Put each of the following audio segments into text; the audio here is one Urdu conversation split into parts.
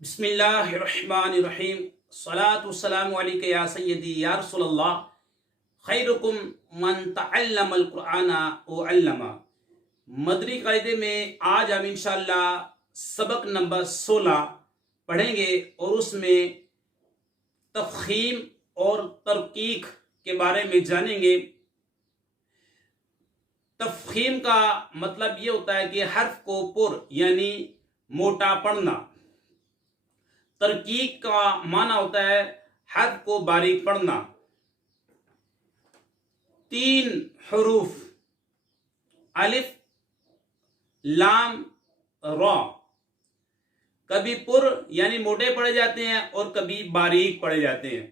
بسم اللہ الرحمن الرحیم صلاۃ والسلام علیک یا سیدی یا رسول اللہ خیرکم من تعلم القرآن وعلم۔ مدنی قاعدے میں آج ہم انشاءاللہ سبق نمبر 16 پڑھیں گے اور اس میں تفخیم اور ترقیق کے بارے میں جانیں گے۔ تفخیم کا مطلب یہ ہوتا ہے کہ حرف کو پر یعنی موٹا پڑھنا۔ ترقیق کا معنی ہوتا ہے حرف کو باریک پڑھنا۔ 3 حروف الف لام را کبھی پر یعنی موٹے پڑھے جاتے ہیں اور کبھی باریک پڑھے جاتے ہیں۔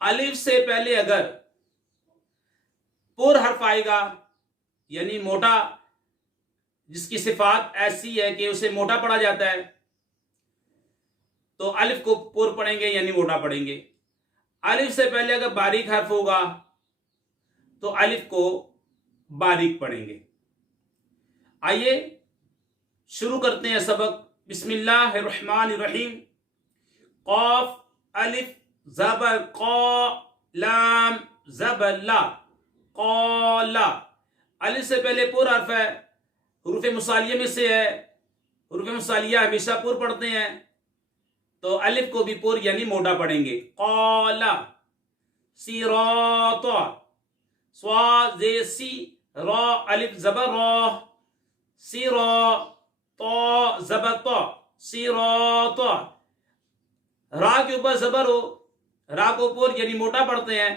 الف سے پہلے اگر پر حرف آئے گا یعنی موٹا، جس کی صفات ایسی ہے کہ اسے موٹا پڑھا جاتا ہے، تو الف کو پر پڑھیں گے یعنی موٹا پڑھیں گے۔ الف سے پہلے اگر باریک حرف ہوگا تو الف کو باریک پڑھیں گے۔ آئیے شروع کرتے ہیں سبق۔ بسم اللہ الرحمن الرحیم۔ قاف الف زبر قا لام زبر لا قالا۔ الف سے پہلے پر حرف ہے، حروف مصالیہ میں سے ہے۔ حروف مصالیہ ہمیشہ پر پڑھتے ہیں، تو الف کو بھی پر یعنی موٹا پڑھیں گے۔ قالا صراط صاد زیر سی را الف زبر را صرا طا زبر طا صراط۔ را کے اوپر زبر ہو، را کو پر یعنی موٹا پڑھتے ہیں،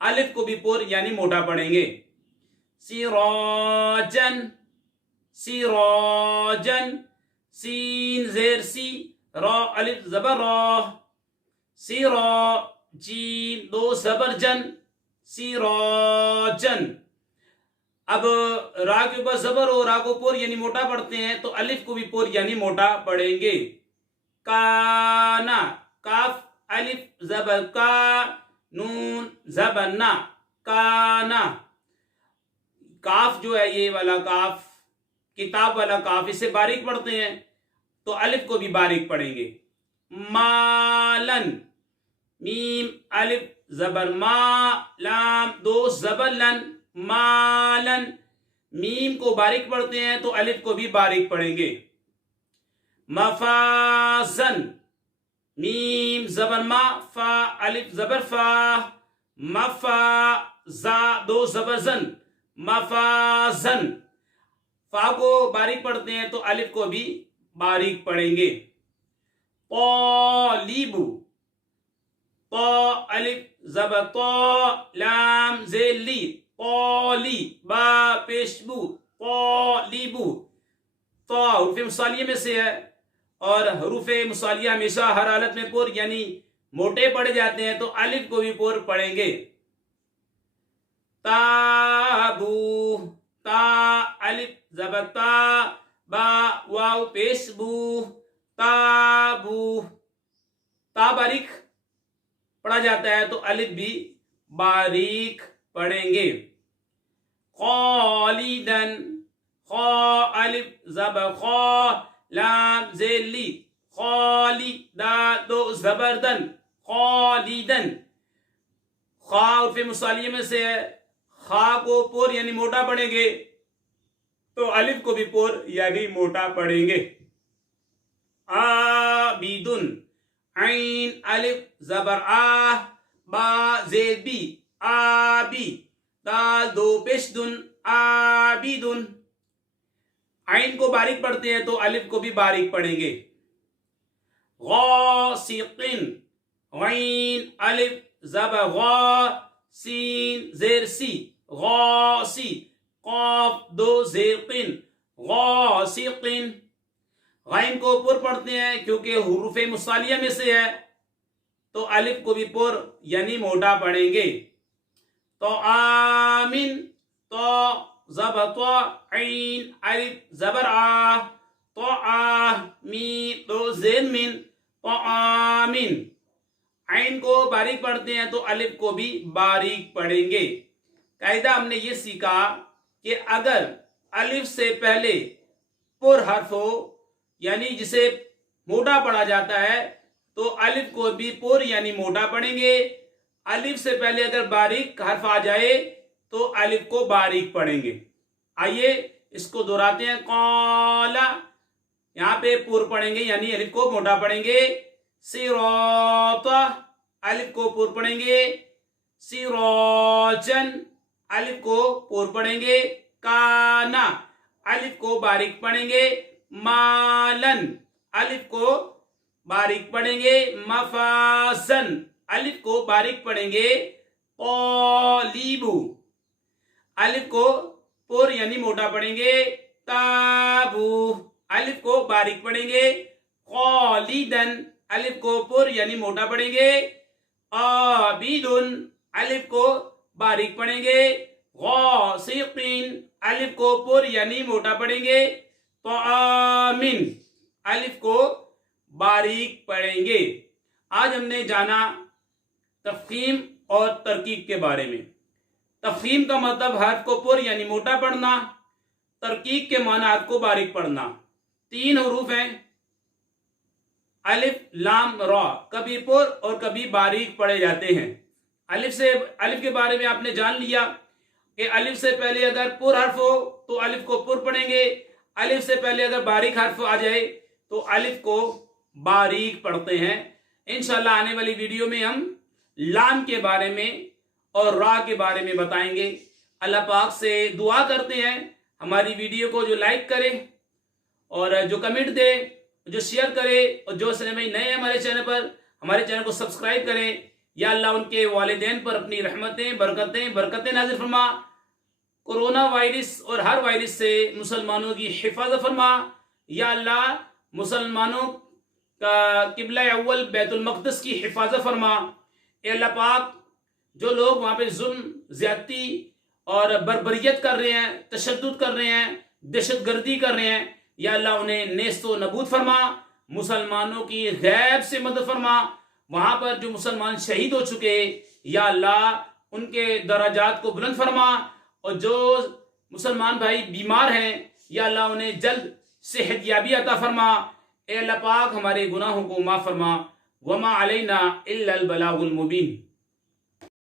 الف کو بھی پر یعنی موٹا پڑھیں گے۔ سراجن سراجن سین زیر سی را الف زبر را سیرا جیم 2 زبر جن سیراجن۔ اب را کے اوپر زبر ہو، را کو پر یعنی موٹا پڑھتے ہیں، تو الف کو بھی پر یعنی موٹا پڑھیں گے۔ کانا کاف الف زبر کا نون زبر نا کانا۔ کاف جو ہے یہ والا کاف، کتاب والا کاف، اسے باریک پڑھتے ہیں تو الف کو بھی باریک پڑھیں گے۔ مالن میم الف زبر ما لام 2 زبر لن مالن۔ میم کو باریک پڑھتے ہیں تو الف کو بھی باریک پڑھیں گے۔ مفازن میم زبر ما فا الف زبر فا مفا زا 2 زبر زن مفازن۔ فا کو باریک پڑھتے ہیں تو الف کو بھی باریک پڑھیں گے۔ طالب طا الف زبر طا لام زیر لی طالی با پیشبو طالب۔ طا حروف مصالیہ میں سے ہے اور حروف مصالیہ ہمیشہ ہر حالت میں پر یعنی موٹے پڑھے جاتے ہیں، تو الف کو بھی پر پڑھیں گے۔ تابو تا الف زبر تا با واو پیش بو تابو۔ تا باریک پڑھا جاتا ہے تو الف بھی باریک پڑھیں گے۔ خالدن خا الف زبر خا لام زیر لی خالی دا 2 زبر دن خالدن۔ خا حرف مصالیہ میں سے ہے، خا کو پر یعنی موٹا پڑھیں گے تو الف کو بھی پر یعنی موٹا پڑھیں گے۔ عابدن عین الف زبر آ با زیر بی آبی دال 2 پیش دن عابدن۔ عین کو باریک پڑھتے ہیں تو الف کو بھی باریک پڑھیں گے۔ غاسقن غین الف زبر غا سین زیر سی غاسی قاف 2 زیر قن غاسقن۔ غین کو پر پڑھتے ہیں کیونکہ حروف مصالیہ میں سے ہے، تو الف کو بھی پر یعنی موٹا پڑھیں گے۔ تو آمین تو زبر تو عین الف زبر آ تو آ میم 2 زیر من تو آمین۔ عین کو باریک پڑھتے ہیں تو الف کو بھی باریک پڑھیں گے۔ قاعدہ ہم نے یہ سیکھا کہ اگر الف سے پہلے پر حرف ہو یعنی جسے موٹا پڑھا جاتا ہے تو الف کو بھی پر یعنی موٹا پڑھیں گے. الف سے پہلے اگر باریک حرف آ جائے تو الف کو باریک پڑھیں گے. آئیے اس کو دہراتے ہیں. قال یہاں پہ پر پڑھیں گے یعنی الف کو موٹا پڑھیں گے. صراط الف کو پر پڑھیں گے. سراجن الف کو پر پڑھیں گے. کانا الف کو باریک پڑھیں گے. مالن الف کو باریک پڑھیں گے. مفاسن الف کو باریک پڑھیں گے. قالیبو الف کو پر یعنی موٹا پڑھیں گے. تابو الف کو باریک پڑھیں گے. خالدن الف کو پر یعنی موٹا پڑھیں گے. عابدن الف کو باریک پڑھیں گے. غاسقین الف کو پر یعنی موٹا پڑھیں گے. طعامن الف کو باریک پڑھیں گے. آج ہم نے جانا تفخیم اور ترکیب کے بارے میں. تفخیم کا مطلب حرف کو پر یعنی موٹا پڑھنا. ترکیب کے معنی حرف کو باریک پڑھنا. 3 حروف ہیں الف لام را, کبھی پر اور کبھی باریک پڑھے جاتے ہیں. الف کے بارے میں آپ نے جان لیا کہ الف سے پہلے اگر پر حرف ہو تو الف کو پر پڑھیں گے. الف سے پہلے اگر باریک حرف آ جائے تو الف کو باریک پڑھتے ہیں. انشاءاللہ آنے والی ویڈیو میں ہم لام کے بارے میں اور را کے بارے میں بتائیں گے. اللہ پاک سے دعا کرتے ہیں ہماری ویڈیو کو جو لائک کرے اور جو کمنٹ دے, جو شیئر کرے, اور جو سنیں نئے ہیں ہمارے چینل پر, ہمارے چینل کو سبسکرائب کریں. یا اللہ ان کے والدین پر اپنی رحمتیں برکتیں نازل فرما. کورونا وائرس اور ہر وائرس سے مسلمانوں کی حفاظت فرما. یا اللہ مسلمانوں کا قبلہ اول بیت المقدس کی حفاظت فرما. اے اللہ پاک جو لوگ وہاں پہ ظلم, زیادتی اور بربریت کر رہے ہیں, تشدد کر رہے ہیں, دہشت گردی کر رہے ہیں, یا اللہ انہیں نیست و نبود فرما. مسلمانوں کی غیب سے مدد فرما. وہاں پر جو مسلمان شہید ہو چکے یا اللہ ان کے درجات کو بلند فرما. اور جو مسلمان بھائی بیمار ہیں یا اللہ انہیں جلد صحت یابی عطا فرما. اے اللہ پاک ہمارے گناہوں کو معاف فرما. وما علینا الا البلاغ المبین.